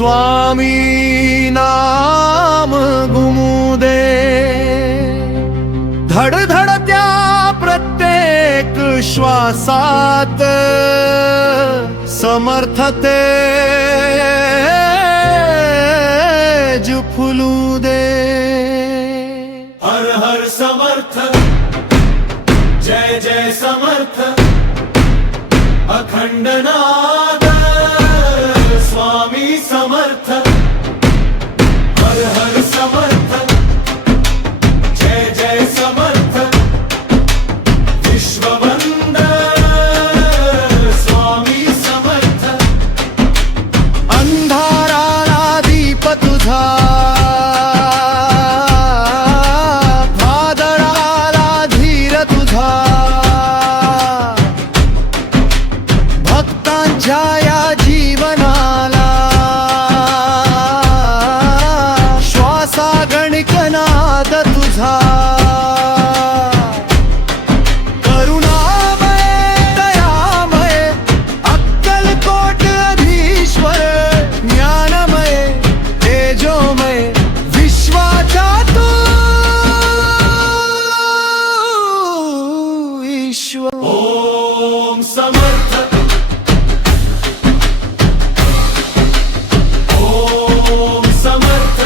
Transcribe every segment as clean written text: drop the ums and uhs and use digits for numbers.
स्वामी नाम घुमू धडधडत्या प्रत्येक श्वासात समर्थ तेज फुलू दे। हर हर समर्थ, जय जय समर्थ, अखंड नाद स्वामी समर्थ। हर हर समर्थ, जय जय समर्थ, विश्ववंदन स्वामी समर्थ। अंधाराला दीप तुझा, भादळाला धीर तुझा, भक्तांच्या या जीवनाला श्वासा गणिकनाद तुझा। करुणामय दयामय अक्कलकोट अधीश्वर, ज्ञानमय तेजोमय विश्वाचा तू ईश्वर। ओम समर्थ, ओम समर्थ,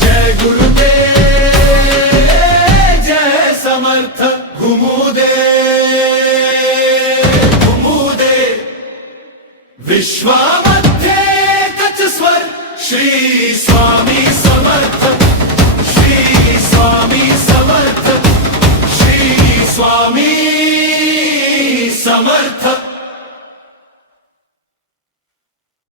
जय गुरुदेव, जय समर्थ। घुमू दे विश्वामध्ये एकच स्वर, श्री स्वामी समर्थ, श्री स्वामी समर्थ, श्री स्वामी समर्थ।